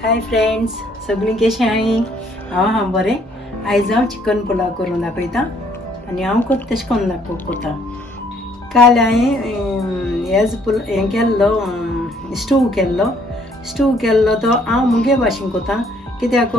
Hi friends, सगळीं कशी आई? हांव बरें. आयज हांव चिकन पुलाव करून दाखयता आनी हांव तशें करून दाखयता. काल हांवें हें केल्लो स्टू केल्लो तो हांव मुगे भाशेन कोता. कित्याक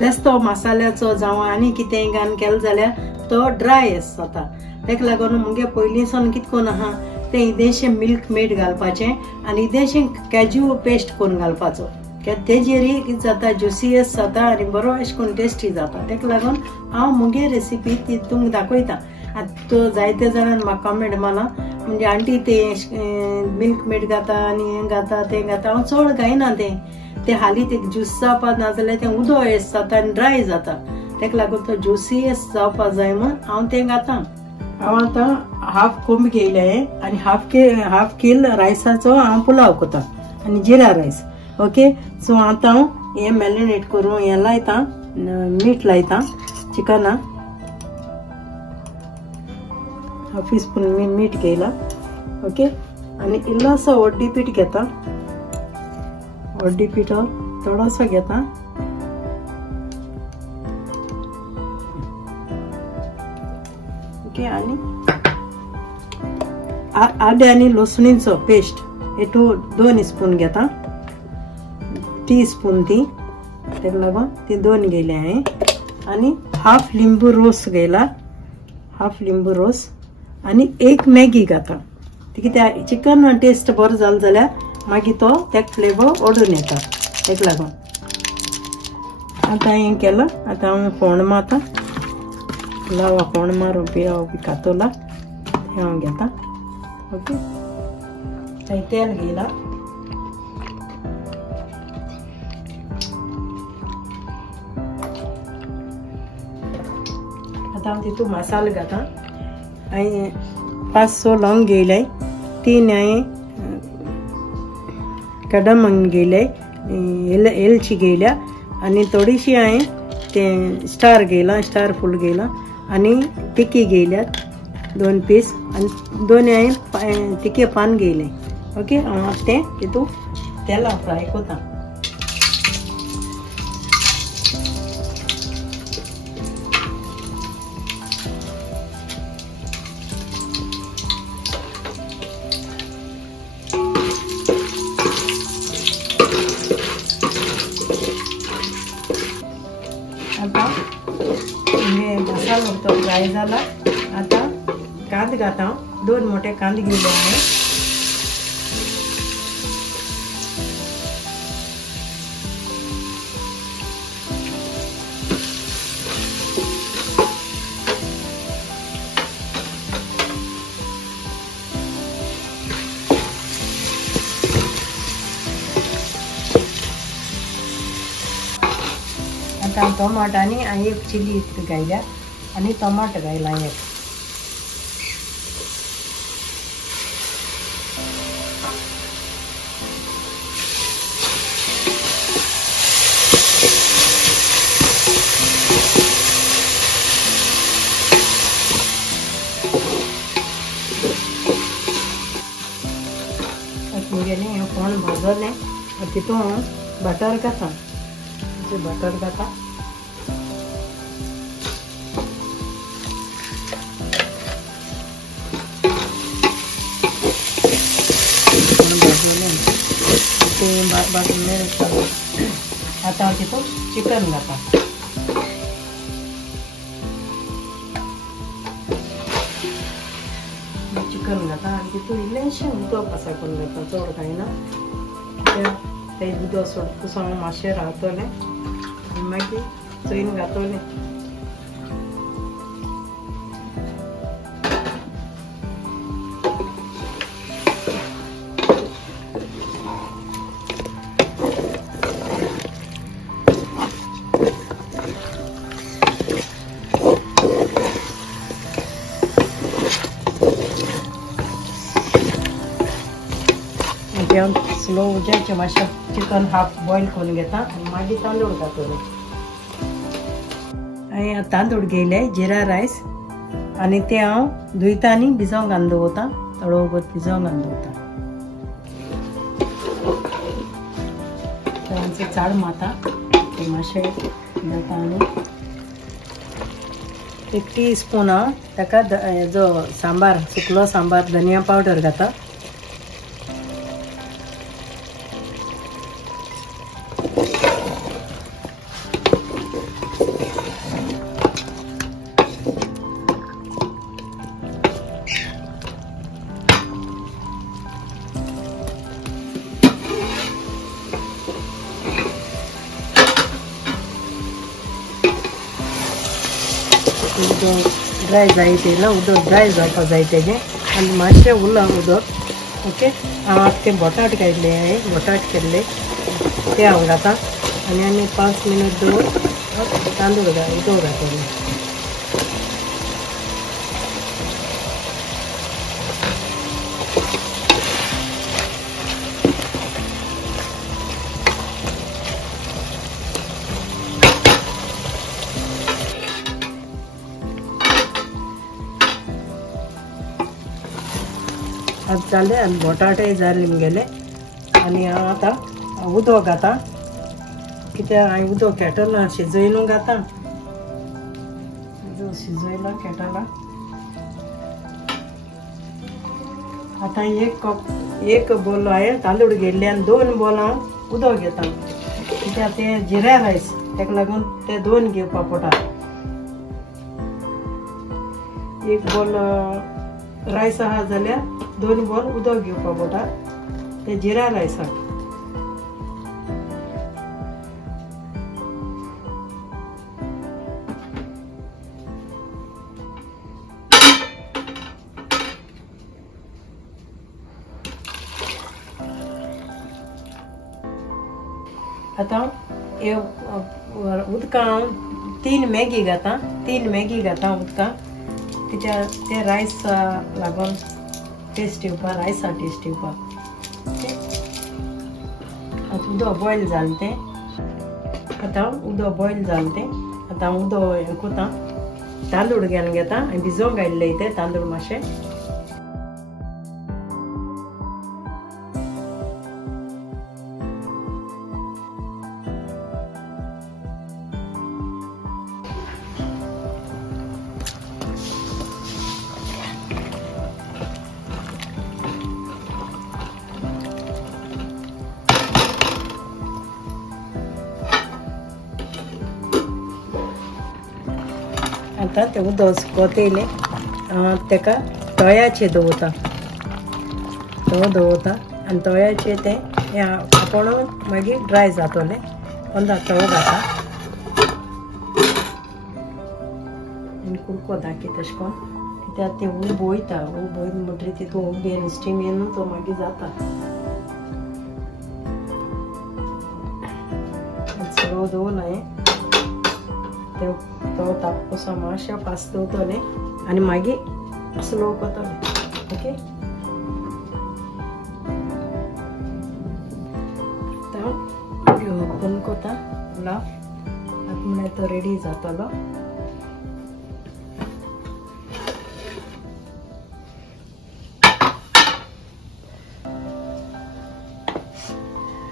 बेस्तो मसाल्याचो जावं आनी कितेंय घालून केलो जाल्यार तो ड्राय जाता. ताका लागून मुगे पयलींसान कितें करून आहा तें इल्लेशें मिल्क मेड घालपाचें आनी इल्लेशें कॅज्यू पेस्ट करून घालपाचो. तेजेर कितें जाता, ज्युसियस जाता आनी बरो अशें करून टेस्टी जाता. ताका लागून हांव मुगे रेसिपी ती तुमकां दाखयता. आतां जायते जाणांनी म्हाका कमेंट मारला, म्हणजे आंटी ते मिल्क मेड घाता आनी हें घाता तें घाता. हांव चड गायना तें हालीं ते ज्यूस जावपा ना जाल्यार तें उदक येस जाता आनी ड्राय जाता. ताका लागून तो ज्युसियस जावपा जाय म्हूण हांव तें घातां. हांव आतां हाफ कोंब घेयले आनी हाफ कील रायसाचो हांव पुलाव करता आनी जिरा रायस. ओके, सो आतां हांव हें मॅरिनेट करून हें लायता, मीठ लायता चिकनाक. हाफ टी स्पून मीठ घेयला. ओके, आनी इल्लोसो हळदी पीठ घेता. हळदी पीठ थोडोसो घेता. ओके, आनी आले आनी लसणीचो पेस्ट हे 2 स्पून घेता. टी स्पून ती, ताका लागून ती 2 घेयले हांवें. आनी हाफ लिंबू रोस घेयला, हाफ लिंबू रोस. आनी 1 मॅगी घाता. कित्याक चिकन टेस्ट बरो जालो जाल्यार मागीर तो ताका फ्लेवर ओडून येता. ताका लागून आतां हें केलां. आतां हांव फोण मारता. लावा फोण मारून पिराव बी कातोला हें हांव घेता. ओके, तेल घेयला. आतां हांव तितून मसालो घाता. हांवें 5-6 लवंग घेयले, 3 हांवें कडमंग घेयले, एलची घेयल्या आनी थोडीशी हांवें तें स्टार घेयला, स्टार फूल घेयला आनी टिकी घेयल्यात 2 पीस आनी 2 हांवें टिके पान घेयले. ओके, हांव तें तितून तेलां फ्राय कोता. आता मसालो तो फ्राय जाला. आता कांदे घाता. 2 मोठे कांदे घेतले हांवें. आता टोमाट आनी 1 चिली घायल्या आनी टोमाट घायला 1. मुगेलें हें फोण भाजलें. तितून बटर घाता. बटर घाता. आता हांव तितून चिकन घाता. चिकन घाता आनी तितून इल्लेशें उदक आसा करून घाता. चड कांयना. तें उदक सोड मातशें रावतलें आनी मागीर चोयन घातलें. स्लो उज्याचें मातशें चिकन हाफ बॉयल करून घेता आनी मागीर तांदूळ घातले. हांवें तांदूळ घेयले, जिरा रायस, आनी ते हांव धुयता आनी भिजोवंक घालून दवरता. थोडो वगत भिजोवंक घालून दवरता. माशांचे चाड माता ते मासे जाता आनी 1 टीस्पून हांव ताका हेजो सांबार सुकलो सांबार धनिया पावडर घाता. उदक ड्राय जायत येयला उदक ड्राय जावपा जाय तेजें आनी मातशें उरलां उदक. ओके हांव आतां ते बटाट काडले हांवें बटाट केल्ले ते हांव घाता आनी 5 मिनट दवर तांदूळ उदक घातले. आता जाले आनी बटाटे जाले गेले आनी हांव आतां उदक घाता कित्याक हांवें उदक केटलां शिजयनू घाता. शिजयलां केटलां आतां एक बोल हांवें तांदूळ घेतले आनी 2 बोल हांव उदक घेता कित्याक ते जिरा रायस ताका लागून ते 2 घेवपा पडटा. 1 बोल रायस आहा जाल्यार 2 बोल उदक घेवपा पडटा ते जिरा रायसाक. आतां हे उदकां हांव 3 मॅगी घाता 3 मॅगी घाता उदकां कित्याक ते रायस लागून टेस्ट येवपा रायसा टेस्ट येवपा. आतां उदक बॉयल जालें तें आतां उदक बॉयल जालें तें आतां हांव उदक हें कोता तांदूळ घेता आनी भिजोवंक घातले ते तांदूळ मातशे. आता ते उदक सुकोत येयलें ताका तव्याचेर दवरता तवो दवरता आनी तव्याचेर तें आपण मागीर ड्राय जातलें पंदरा तवो घाता आनी कुडको दाखय तशें करून कित्याक तें उब वयता उब वयता म्हणटकीर तितून उब येवन स्टीम येवन तो मागीर जाता. सगळो दवरला हांवें तो तापकोसो मातशें फास्ट दवरतलें आनी मागीर स्लो करतलें. ओके आतां ओपन करता पुलाव आतां म्हळ्यार तो रेडी जातलो.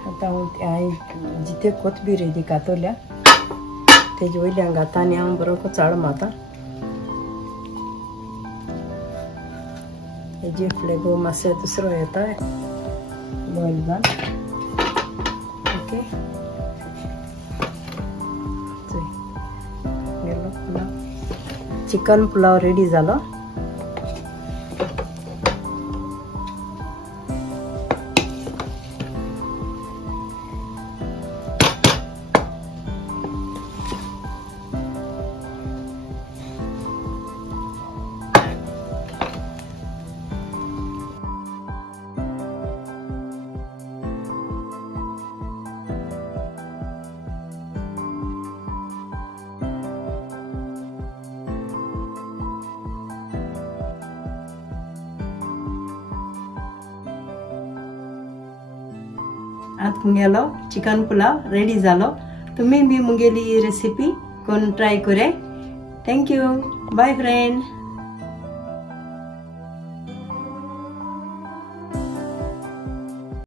आतां हांवें जिते कोथबीर हेजी घातल्या तेजे वयल्यान घाता आनी हांव बरो चाळ मारता. हेजी फ्लेवर मातसो दुसरो येता बॉयल जावन. ओके गेलो पुलाव चिकन पुलाव रेडी जालो. आतां मुगेलो चिकन पुलाव रेडी जालो. तुम्ही बी मुगेली रेसिपी करून ट्राय करे. थँक्यू. Bye friend.